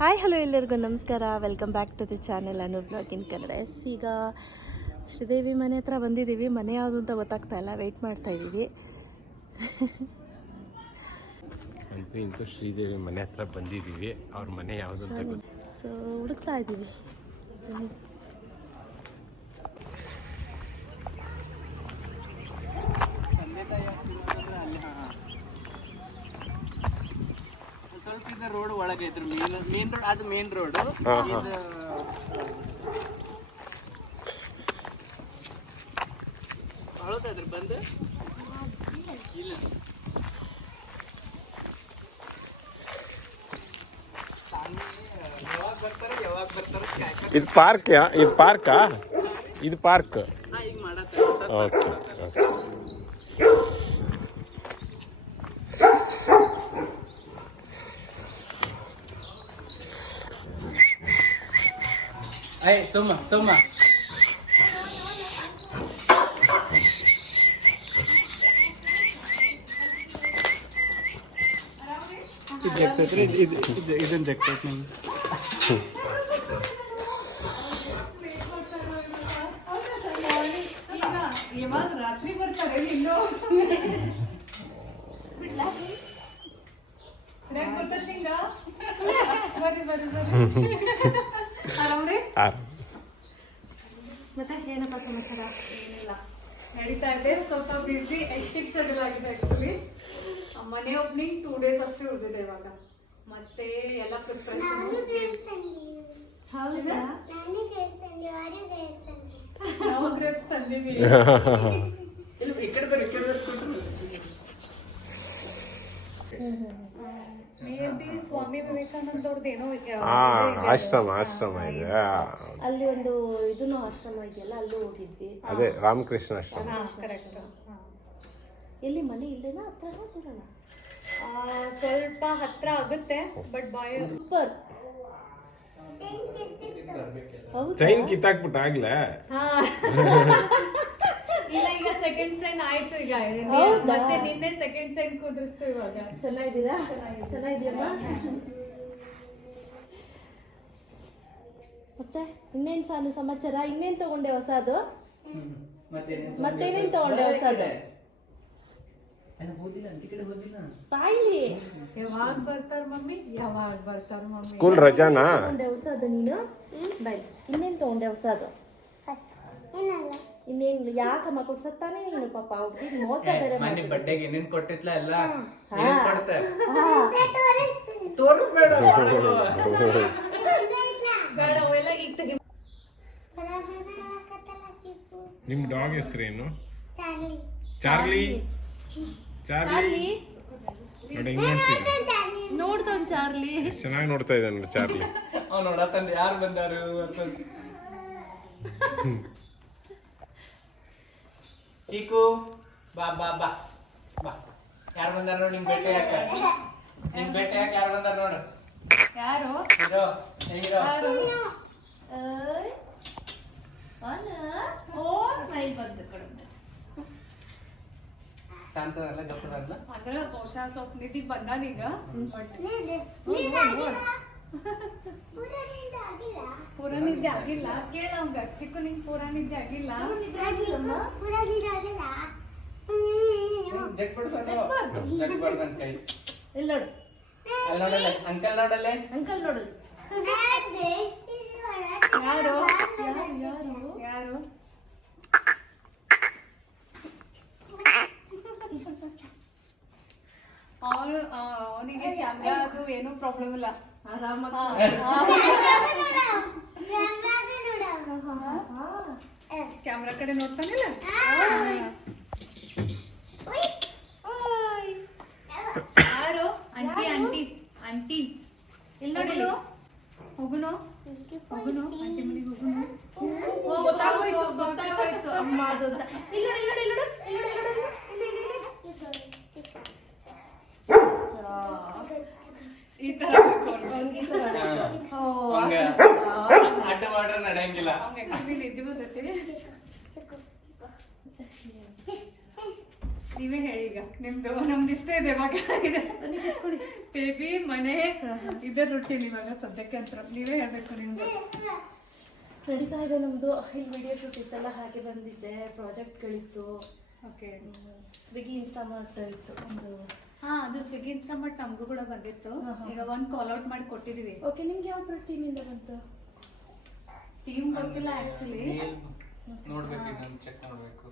Hi hello ಎಲ್ಲರಿಗೂ ನಮಸ್ಕಾರ. Welcome back to the channel Anu blog in Kannada. ಈಗ ಶ್ರೀದೇವಿ ಮನೆ ಹತ್ರ ಬಂದಿದ್ದೀವಿ. ಮನೆ ಯಾವುದು ಅಂತ ಗೊತ್ತಾಗ್ತಾ ಇಲ್ಲ, ವೆಯ್ಟ್ ಮಾಡ್ತಾ ಇದ್ದೀವಿ. ಅಂತೂ ಇಂತೂ ಶ್ರೀದೇವಿ ಮನೆ ಹತ್ರ ಬಂದಿದ್ದೀವಿ. ಅವ್ರ ಮನೆ ಯಾವುದು ಅಂತ ಗೊತ್ತು. ಸೊ ಹುಡುಕ್ತಾ ಇದ್ದೀವಿ. ಸ್ವಲ್ಪ ಇದು ರೋಡ್ ಒಳಗೆ ಐತ್ರಿ. ಮೇನ್ ರೋಡ್ ಅದು ಮೇನ್ ರೋಡ್. ಹಳೋದ್ರಿ ಬಂದು ಇಲ್ಲ ಯಾವಾಗ ಬರ್ತಾರೆ ಇದು ಪಾರ್ಕ್. ಇದು ಪಾರ್ಕಾ? ಇದು ಪಾರ್ಕ್. ಈಗ ಮಾಡತ್ತ. ಓಕೆ. ಸೋಮ ಇದನ್ನ ಜಗ್ತೈತಿ ನಿಮ್ಗೆ. ರಾತ್ರಿ ಬರ್ತಾರೆ ಇನ್ನು ಮತ್ತೆ ಏನಪ್ಪ ಸಮಾಚಾರ? ಏನಿಲ್ಲ, ನಡೀತಾ ಇದೆ. ಸ್ವಲ್ಪ ಬಿಸಿ ಎಕ್ಟಿಕ್ ಶೆಡ್ಯೂಲ್ ಆಗಿದೆ. ಆಕ್ಚುಲಿ ಮನೆ ಓಪನಿಂಗ್ 2 days ಅಷ್ಟೇ ಉಳಿದಿದೆ ಇವಾಗ. ಮತ್ತೆ ಎಲ್ಲ ಪ್ರಿಪ್ರೇಷನ್. ನಾವು ಗ್ರೇಪ್ಸ್ ತಂದಿದ್ದೀವಿ. ಸ್ವಾಮಿ ವಿವೇಕಾನಂದ ಅವ್ರದ್ದು ಏನೋ ಆಶ್ರಮ ಇದೆ. ಅಲ್ಲಿ ಒಂದು ಇದನ್ನು ಆಶ್ರಮ ಇದೆಯಲ್ಲ, ಅಲ್ಲೂ ಹೋಗಿದ್ವಿ. ಅದೇ ರಾಮಕೃಷ್ಣ ಆಶ್ರಮ. ಕರೆಕ್ಟ್. ಎಲ್ಲಿ ಮನೆ ಇಲ್ಲೇನಾ ಹತ್ರ ದೂರನ? ಸ್ವಲ್ಪ ಹತ್ರ ಆಗುತ್ತೆ, ಬಟ್ ಬಾಯ್ ಸೂಪರ್. ಚೈನ್ ಕಿತ್ತಾಕ್ಬಿಟ್ಟು ಆಗ್ಲೇ. ಇಲ್ಲ, ಈಗ ಸೆಕೆಂಡ್ ಚೈನ್ ಆಯ್ತು. ಈಗ ಮತ್ತೆ ನಿನ್ನೆ ಸೆಕೆಂಡ್ ಚೈನ್ ಕುದ್ರಿಸ್ತು. ಇವಾಗ ಚೆನ್ನಾಗಿದ್ದೀರಾ? ಚೆನ್ನಾಗಿದೆಯಮ್ಮ. ಮತ್ತೆ ಇನ್ನೇನ್ ಸಮಾಚಾರ? ಇನ್ನೇನ್ ತಗೊಂಡೆ ಹೊಸದು? ಮತ್ತೇನೇನ್ ತಗೊಂಡೆ ಹೊಸದು? ಬಾಯ್ಲಿ ಯಾವಾಗ ಬರ್ತಾರ ಮಮ್ಮಿ? ಯಾವಾಗ ಬರ್ತಾರ ಮಮ್ಮಿ? ಸ್ಕೂಲ್ ರಜಾನಾ? ತಗೊಂಡೆ ಹೊಸದು ನೀನು? ಬಾಯ್, ಇನ್ನೇನ್ ತಗೊಂಡೆ ಹೊಸದು? ಇನ್ನೇನು ಯಾಕಮ್ಮ ಕೊಡ್ಸತ್ತಾನೆ ನೀನು? ಪಾಪ ಹುಡುಗಿ ಮೋಸ ಬೇರೆ. ಮನೆ ಬಡ್ಡೆಗೆ ಏನೇನ್ ಕೊಟ್ಟಿತ್ಲ ಎಲ್ಲ ಕೊಡ್ತೆ. ತೋರಿಸ್ಬೇಡ ಬೇಡ, ಅವೆಲ್ಲ ಈಗ ತೆಗಿ. ನಿಮ್ ಡಾಗ್ ಹೆಸರೇನು? ಚಾರ್ಲಿ. ಚಾರ್ಲಿ ನೋಡಿ, ಹಿಂಗ್ ನೋಡ್ತೀವಿ. ನೋಡ್ತಾವ್ ಚಾರ್ಲಿ. ಎಷ್ಟು ಚೆನ್ನಾಗಿ ನೋಡ್ತಾ ಇದ್ದಾನೆ ನೋಡಿ ಚಾರ್ಲಿ. ಅವ್ನು ನೋಡತ್ತಂದ ಯಾರು ಬಂದಾರು ಅಂತ. ಚೀಕು ಬಾ ಬಾ ಬಾ ಬಾ. ಯಾರು ಬಂದಾರ ನೋಡಿ ನಿಮ್ ಭೇಟಿ ಯಾಕೆ? ನಿಮ್ ಭೇಟಿ ಯಾಕೆ ಯಾರು ಬಂದಾರ ನೋಡು. ಯಾರು? Hero hero. ಓ ಸ್ಮೈಲ್ ಬಂತು ಕಡೆ. ಶಾಂತದಲ್ಲ ಗಪ್ಪದಲ್ಲ. ಅಂದ್ರೆ ಬಹುಶಃ ಸ್ವಲ್ಪ ನಿಧಿಗೆ ಬಂದಾನೀಗ. ಪೂರ ನಿದ್ದೆ ಆಗಿಲ್ಲ. ಕೇಳ ಅವಂಗ, ಚಿಕ್ಕು ನಿಂಗೆ ಪೂರ ನಿದ್ದೆ ಆಗಿಲ್ಲ. ಜಗ್ಬಾರ್ದಂತ ಕೈ. ಇಲ್ಲ ನೋಡು, ನೋಡಲ್ಲ ಅಂಕಲ್ ನೋಡಲ್ಲೇ. ಅಂಕಲ್ ನೋಡು. ಯಾರು ಯಾರು? ಅವನಿಗೆ ಕ್ಯಾಮ್ರಾ ಅದು ಏನೂ ಪ್ರಾಬ್ಲಮ್ ಇಲ್ಲ. ಕ್ಯಾಮ್ರಾ ಕಡೆ ನೋಡ್ತಾನಿಲ್ಲ. ಯಾರು? Aunty aunty aunty. ಇಲ್ಲಿ ನೋಡಿ, ಹೋಗುನು ಹೋಗುನು ಆಂಟಿ ಮನೆಗೆ ಹೋಗುನು. ಗೊತ್ತಾಗೋಯ್ತು ಅಮ್ಮ ಅದು ಅಂತ. ಇಲ್ಲ ನೋಡಿ, ಇಲ್ಲ ನೋಡಿ, ಈ ತರ ಅಡ್ಡ ಮಾಡ್ರೆ ನಡೆಯಂಗಿಲ್ಲ. ನಿದ್ದೆ ಬರ್ತೈತಿ. ನೀವೇ ಹೇಳಿ ಈಗ, ನಮ್ದು ಇಷ್ಟ ಇದೆ ಮಗ. ಬೇಬಿ ಮನೆ ಇದೇ ರೂಟೀನ್ ಇವಾಗ ಸದ್ಯಕ್ಕೆ ಅಂತ ನೀವೇ ಹೇಳ್ಬೇಕು ನಿಮ್ಗೆ. ನಡೀತಾ ಇದೆ ನಮ್ಮದು. ಇಲ್ಲಿ ವಿಡಿಯೋ ಶೂಟ್ ಇತ್ತಲ್ಲ ಹಾಗೆ ಬಂದಿದ್ದೆ. ಪ್ರಾಜೆಕ್ಟ್ಗಳಿತ್ತು. ಓಕೆ. ಸ್ವಿಗ್ಗಿ ಇನ್ಸ್ಟಾಮಾರ್ಟ್ ಇತ್ತು ಒಂದು. ಅದು ಸ್ವಿಗ್ಗಿ ಇನ್ಸ್ಟಾಮಾರ್ಟ್ ನಮಗೂ ಕೂಡ ಬಂದಿತ್ತು. ಈಗ ಒಂದು ಕಾಲ್ ಔಟ್ ಮಾಡಿ ಕೊಟ್ಟಿದೀವಿ. ಓಕೆ, ನಿಮ್ಗೆ ಯಾವ ಟೀಮಿಂದ ಬಂತು? ಟೀಮ್ ಗೊತ್ತಿಲ್ಲ ಆಕ್ಚುಲಿ, ನೋಡ್ಬೇಕು, ಇದನ್ನ ಚೆಕ್ ಮಾಡ್ಬೇಕು.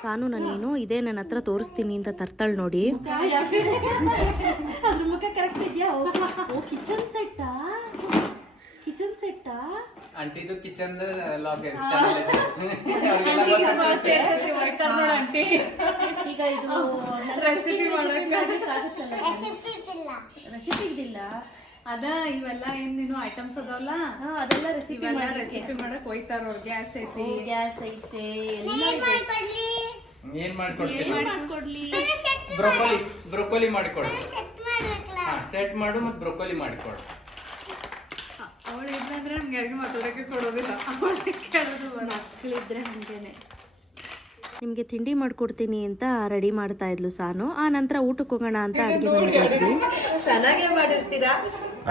ಸಾನು ನಾನೇನು ಇದೇ ನನ್ನ ಹತ್ರ ತೋರಿಸ್ತೀನಿ ಅಂತ ತರ್ತಾಳೆ ನೋಡಿ. ಅದ್ರ ಮುಖ ಕರೆಕ್ಟ್ ಇದೆಯಾ? ಓ ಕಿಚನ್ ಸೆಟ್ಟಾ? ಕಿಚನ್ ಸೆಟ್ಟಾ? ಆಂಟಿ ಇದು ಕಿಚನ್ ಲಾಗ್ ಈಗ ಇದು ರೆಸಿಪಿ ರೆಸಿಪಿ ಇದಿಲ್ಲ. ಅದ ಇವೆಲ್ಲ ಏನ್ ನೀನು ಐಟಮ್ಸ್ ಅದಾವಲ್ಲ ಅದೆಲ್ಲ ರೆಸಿಪಿ ಮಾಡಕ್ ಹೋಯ್ತಾರ. ಗ್ಯಾಸ್ ಐತಿ, ಗ್ಯಾಸ್ ಐತೆ, ಏನ್ ಮಾಡ್ಕೊಡ್ತೀನಿ? ಮಾಡ್ಕೊಡ್ಲಿ. ಬ್ರೊಕೊಲಿ ಮಾಡಿಕೊಡು. ಸೆಟ್ ಮಾಡು ಮತ್ತೆ ಬ್ರೊಕೊಲಿ ಮಾಡಿಕೊಡು. ಅವಳು ಇಲ್ಲಂದ್ರೆ ನಮ್ಗೆ ಯಾರಿಗೂ ಮಾತಾಡಕ್ಕೆ ಕೊಡೋದಿಲ್ಲ. ಅವಳಿಗೆ ಕೇಳೋದು ಮಕ್ಕಳಿದ್ರೆ ಹಂಗೇನೆ. ನಿಮಗೆ ತಿಂಡಿ ಮಾಡ್ಕೊಡ್ತೀನಿ ಅಂತ ರೆಡಿ ಮಾಡ್ತಾ ಇದ್ಲು ಸಾನು. ಆ ನಂತರ ಊಟಕ್ಕೆ ಹೋಗೋಣ ಅಂತ ಅಡುಗೆ ಮಾಡಿದ್ವಿ. ಚೆನ್ನಾಗೇ ಮಾಡಿರ್ತೀರಾ.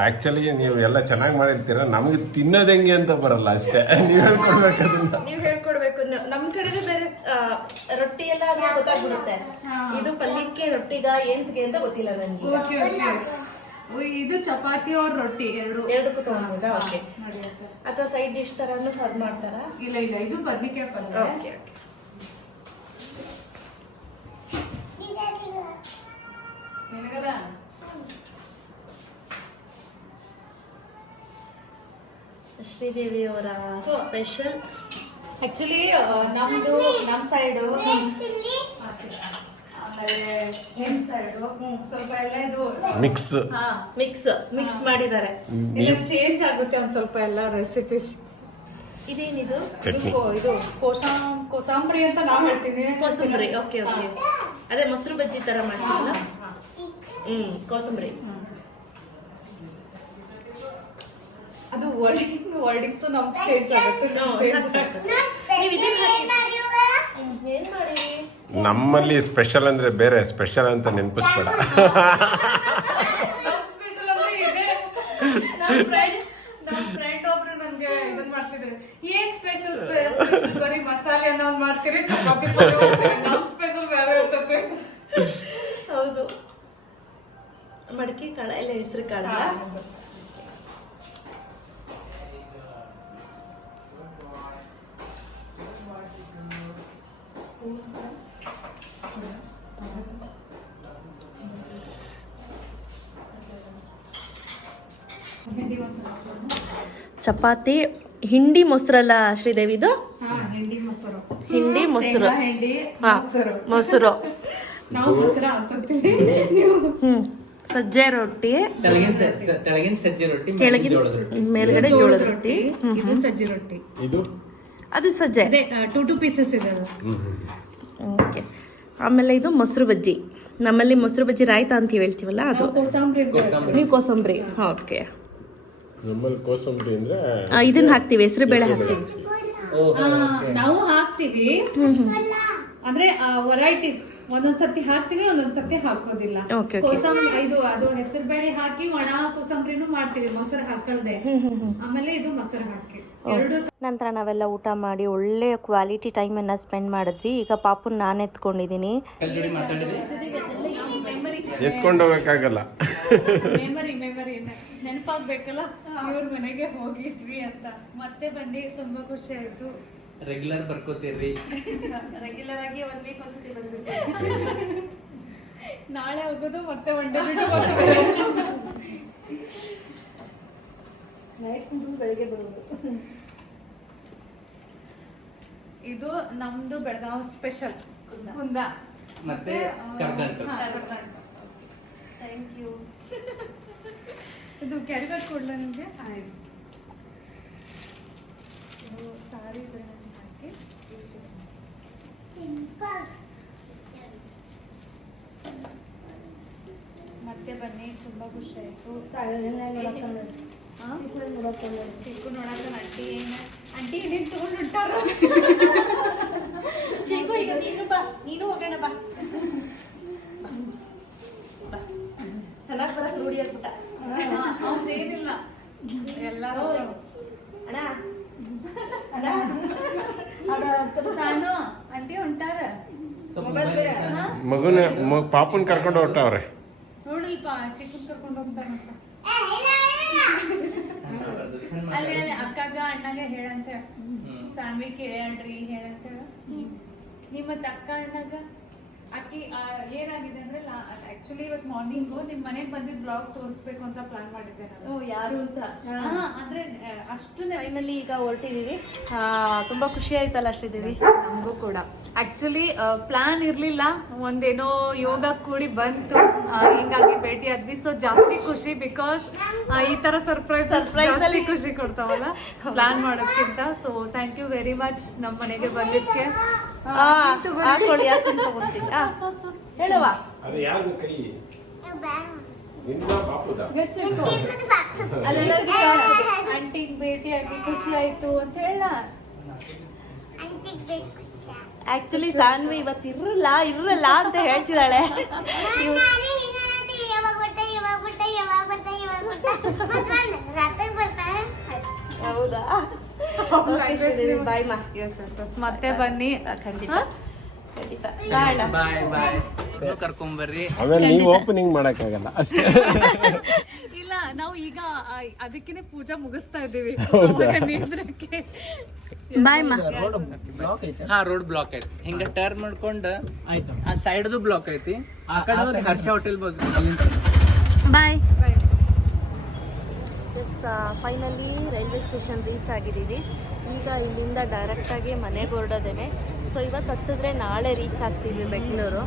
ಆಕ್ಚುಲಿ ನೀವು ಎಲ್ಲ ಚೆನ್ನಾಗಿ ಮಾಡಿರ್ತೀರ, ನಮ್ಗೆ ತಿನ್ನೋದು ಹೆಂಗೆ ಅಂತ ಬರಲ್ಲ ಅಷ್ಟೇ. ನೀವು ಹೇಳ್ಕೊಡ್ಬೇಕು. ನೀವು ಹೇಳ್ಕೊಡ್ಬೇಕು. ನಮ್ ಕಡೆ ಬೇರೆ ರೊಟ್ಟಿ ಎಲ್ಲ ಗೊತ್ತಾಗ್ಬಿಡುತ್ತೆ. ಇದು ಪಲ್ಯಕ್ಕೆ ರೊಟ್ಟಿಗ ಏನ್ಗೆ ಅಂತ ಗೊತ್ತಿಲ್ಲ ನನಗೆ. ಇದು ಚಪಾತಿ ಅವ್ರ ರೊಟ್ಟಿ ಎರಡಕ್ಕೂ ತಗೊಳ್ಬೋದಾ? ಓಕೆ. ಅಥವಾ ಸೈಡ್ ಡಿಶ್ ತರನು ಸರ್ವ್ ಮಾಡ್ತಾರ? ಇಲ್ಲ, ಇದು ಬದ್ನಿಕಾಯಿ ಪಲ್ಯ. ಓಕೆ. ಶ್ರೀದೇವಿ ಅವರ ಸ್ಪೆಷಲ್. ಆಕ್ಚುಲಿ ನಮ್ದು ನಮ್ ಸೈಡು ನಿಮ್ ಸೈಡು ಸ್ವಲ್ಪ ಎಲ್ಲ ಇದು ಮಿಕ್ಸ್ ಮಾಡಿದ್ದಾರೆ. ಚೇಂಜ್ ಆಗುತ್ತೆ ಒಂದ್ ಸ್ವಲ್ಪ ಎಲ್ಲ ರೆಸಿಪೀಸ್. ಇದೇನಿದು? ಇದು ಕೋಸಂಬರಿ ಅಂತ ನಾವ್ ಹೇಳ್ತೀವಿ. ಕೋಸಂಬರಿ. ಓಕೆ. ಅದೇ ಮೊಸರು ಬಜ್ಜಿ ತರ ಮಾಡ್ತೀವಲ್ಲ. ಕೋಸಂಬರಿ. ಅದು ವರ್ಡಿಂಗ್ಸ್ ನಮ್ಗೆ ಚೇಂಜ್ ಆಗುತ್ತೆ. ಏನ್ ಮಾಡಿ ನಮ್ಮಲ್ಲಿ ಸ್ಪೆಷಲ್ ಅಂದ್ರೆ ಬೇರೆ ಸ್ಪೆಷಲ್ ಅಂತ ನೆನಪಿಸ್ಬೇಡ. ಸ್ಪೆಷಲ್ ಅಂದ್ರೆ ಇದೆ. ನಮ್ ಫ್ರೆಂಡ್ ಒಬ್ರು ನನ್ಗೆ ಇದನ್ ಮಾಡ್ತಿದ್ರು. ಏನ್ ಸ್ಪೆಷಲ್ ಬರೀ ಮಸಾಲೆ ಅನ್ನೋ ಮಾಡ್ತೀರಿ, ಚಪಾತಿ ನಮ್ ಸ್ಪೆಷಲ್ ಬೇರೆ ಇರ್ತದೆ. ಹೌದು. ಮಡಕೆ ಕಾಳ ಎಲ್ಲ ಹೆಸರು ಕಾಳ. ಚಪಾತಿ ಹಿಂಡಿ ಮೊಸರಲ್ಲ ಶ್ರೀದೇವಿದು? ಹಿಂಡಿ ಮೊಸರು. ಹಿಂಡಿ ಮೊಸರು. ಮೊಸರು. ಸಜ್ಜೆ ರೊಟ್ಟಿ, ತೆಳಗಿನ ಸಜ್ಜೆ ರೊಟ್ಟಿ, ಮೇಲ್ಗಡೆ ಜೋಳದ ರೊಟ್ಟಿ. ಇದು ಸಜ್ಜಿ ರೊಟ್ಟಿ. ಅದು ಸಜ್ಜೆ. 2 ಪೀಸಸ್ ಇದೆ. ಓಕೆ. ಆಮೇಲೆ ಇದು ಮೊಸರು ಬಜ್ಜಿ. ನಮ್ಮಲ್ಲಿ ಮೊಸರು ಬಜ್ಜಿ ರಾಯ್ತಾ ಅಂತ ಹೇಳ್ತೀವಲ್ಲ ಅದು. ನೀವು ಕೋಸಂಬರಿ. ಓಕೆ. ನಮ್ಮಲ್ಲಿ ಕೋಸಂಬರಿ ಅಂದ್ರೆ ಇದನ್ನ ಹಾಕ್ತಿವಿ, ಹೆಸರು ಬೇಳೆ ಹಾಕ್ತಿವಿ. ನಾವು ಹಾಕ್ತಿವಿ ಅಂದ್ರೆ ವೆರೈಟೀಸ್. ಒಂದೊಂದ್ಸತಿ ಹಾಕ್ತಿವಿ, ಒಂದೊಂದ್ಸತಿ ಹಾಕೋದಿಲ್ಲ. ಕೋಸಂಬರಿ ಇದು ಅದು ಹೆಸರು ಬೇಳೆ ಹಾಕಿ ಒಣ ಕೋಸಂಬರಿನೂ ಮಾಡ್ತೀವಿ, ಮೊಸರು ಹಾಕಲ್ದೆ. ಆಮೇಲೆ ಇದು ಮೊಸರು ಹಾಕಿ ನಂತರ ನಾವೆಲ್ಲ ಊಟ ಮಾಡಿ ಒಳ್ಳೆ ಕ್ವಾಲಿಟಿ ಟೈಮನ್ನು ಸ್ಪೆಂಡ್ ಮಾಡಿದ್ವಿ. ಈಗ ಪಾಪುನ ನಾನು ಎತ್ಕೊಂಡಿದ್ದೀನಿ. ಎತ್ಕೊಂಡೋಗಕ್ಕಾಗಲ್ಲ. ಮೆಮರಿ ನೆನಪಾಗ್ಬೇಕಲ್ಲ, ಇವ್ರ ಮನೆಗೆ ಹೋಗಿದ್ವಿ ಅಂತ. ಮತ್ತೆ ಬಂದು ತುಂಬಾ ಖುಷಿ ಆಯ್ತು. ರೆಗ್ಯುಲರ್ ಬರ್ಕೋತೀರಿ? ರೆಗ್ಯುಲರ್ ಆಗಿ 1 ವೀಕ್ ಒಂದ್ಸತಿ ಬಂದ್ಬಿಡ್ತೀವಿ. ನಾಳೆ ಹೋಗೋದು ಮತ್ತೆ 1 ಡೇ ಬಿಟ್ಟು ನೈಟ್ ಬೆಳಿಗ್ಗೆ ಬರೋದು. ಇದು ನಮ್ದು ಬೆಳಗಾವಿ ಸ್ಪೆಷಲ್ ಕುಂದ ಮತ್ತೆ ಕರ್ದಂಟು. Thank you. ಇದು ಕ್ಯಾರಿ ಬ್ಯಾಗ್ ಕೊಡ್ಲ ನಿಮಗೆ? ಆಯ್ತು. ಸಾರಿ ಹಾಕಿ ಮತ್ತೆ ಬನ್ನಿ, ತುಂಬಾ ಖುಷಿ ಆಯ್ತು. ಚಿಕ್ಕು ನೋಡಕ್ಕ ಆಂಟಿ ಆಂಟಿ ಏನೇನು ತಗೊಂಡು ಹೊಂಟಾರ. ಚಿಕ್ಕು ಈಗ ನೀನು ಬಾ, ನೀನು ಹೋಗೋಣ ಬಾ. ಅವ್ದೇನಿಲ್ಲ ಎಲ್ಲರೂ ಸಾನು ಆಂಟಿ ಹೊಂಟಾರ ಮಗುನ ಪಾಪನ್ ಕರ್ಕೊಂಡು ಹೊರಟವ್ರೆ. ನೋಡಿಲ್ಪ ಚಿಕ್ಕನ್ ಕರ್ಕೊಂಡು ಹೋಗ್ತಾರಂತ. ಅಲ್ಲಿ ಅಕ್ಕಾಗ ಅಣ್ಣಾಗ ಹೇಳಂತ ಸಾನ್ವಿ ಕೇಳ್ರಿ ಹೇಳಂತ. ನಿಮ್ಮತ್ತ ಅಕ್ಕ ಅಣ್ಣಾಗ ಅಕ್ಕಿ ಏನಾಗಿದೆ ಅಂದ್ರೆ ಆಕ್ಚುಲಿ ಇವತ್ತು ಮಾರ್ನಿಂಗು ನಿಮ್ ಮನೆಗೆ ಬಂದಿದ್ ಬ್ಲಾಗ್ ತೋರಿಸ್ಬೇಕು ಅಂತ ಪ್ಲಾನ್ ಮಾಡಿದ್ದೆ ನಾನು. ಯಾರು ಅಂತ ಅಂದ್ರೆ ಅಷ್ಟು ಫೈನಲಿ ಈಗ ಹೊರಟಿದೀವಿ. ತುಂಬಾ ಖುಷಿ ಆಯ್ತಲ್ಲ ಅಷ್ಟಿದೀವಿ. ನಮಗೂ ಕೂಡ ಆಕ್ಚುಲಿ ಪ್ಲಾನ್ ಇರ್ಲಿಲ್ಲ, ಒಂದೇನೋ ಯೋಗ ಕೂಡಿ ಬಂತು, ಹಿಂಗಾಗಿ ಭೇಟಿ ಆದ್ವಿ. ಸೊ ಜಾಸ್ತಿ ಖುಷಿ, ಬಿಕಾಸ್ ಈ ತರ ಸರ್ಪ್ರೈಸ್ ಅಲ್ಲಿ ಖುಷಿ ಕೊಡ್ತಾವಲ್ಲ ಪ್ಲಾನ್ ಮಾಡೋದ್ಕಿಂತ. So thank you very much ನಮ್ಮ ಮನೆಗೆ ಬಂದಿದ್ಕೆ. ಹಾಕೊಳ್ಳಿ, ಯಾಕಂತ ತಗೊಂತೀನಿ. ಹೇಳುವ ಅದು ಯಾರು ಕೈ ನಿನ್ನ ಪಾಪುದ ಅಲ್ಲೆಲ್ಲರಿಗೂ ಆಂಟಿಗ್ ಭೇಟಿ ಆಗಿ ಖುಷಿ ಆಯ್ತು ಅಂತ ಹೇಳ. ಆಕ್ಚುಲಿ ಸಾನ್ವಿ ಇವತ್ತು ಇರಲ್ಲ ಅಂತ ಹೇಳ್ತಿದ್ದಾಳೆ. ಹೌದಾ? ಬಾಯ್ ಮಾ. ಮತ್ತೆ ಬನ್ನಿ ಖಂಡಿತ ಖಂಡಿತ. ಬಾಯ್ ಬಾಯ್. ಕರ್ಕೊಂಬರ್ರಿ. ಆಮೇಲೆ ನೀವು ಓಪನಿಂಗ್ ಮಾಡಕ್ಕಾಗಲ್ಲ ಅಷ್ಟೇ. ಇಲ್ಲ, ನಾವು ಈಗ ಅದಕ್ಕೇನೆ ಪೂಜಾ ಮುಗಿಸ್ತಾ ಇದ್ದೀವಿ. ಬಾಯ್ ಮಾ. ಹಾ, ರೋಡ್ ಬ್ಲಾಕ್ ಐತಿ. ಹಿಂಗ ಟರ್ನ್ ಮಾಡ್ಕೊಂಡ್ ಆಯ್ತು. ಆ ಸೈಡ್ದು ಬ್ಲಾಕ್ ಐತಿ. ಆ ಕಡೆ Harsha hotel bye. Yes, finally railway station reach ಆಗಿದ್ದೀವಿ. ಈಗ ಇಲ್ಲಿಂದ ಡೈರೆಕ್ಟಾಗಿ ಮನೆಗೆ ಹೊರಡೋದೇನೆ. ಸೊ ಇವತ್ತು ಹತ್ತಿದ್ರೆ ನಾಳೆ ರೀಚ್ ಆಗ್ತೀವಿ ಬೆಂಗಳೂರು.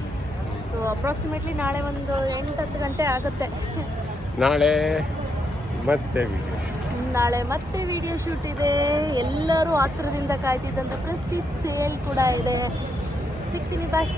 ಸೊ ಅಪ್ರಾಕ್ಸಿಮೇಟ್ಲಿ ನಾಳೆ ಒಂದು 8-10 ಗಂಟೆ ಆಗುತ್ತೆ. ನಾಳೆ ಮತ್ತೆ ವಿಡಿಯೋ ಶೂಟ್ ಇದೆ. ಎಲ್ಲರೂ ಆತುರದಿಂದ ಕಾಯ್ತಿದ್ದಂಥ ಪ್ರೆಸ್ಟೀಜ್ ಸೇಲ್ ಕೂಡ ಇದೆ. ಸಿಗ್ತೀನಿ, ಬಾಯ್.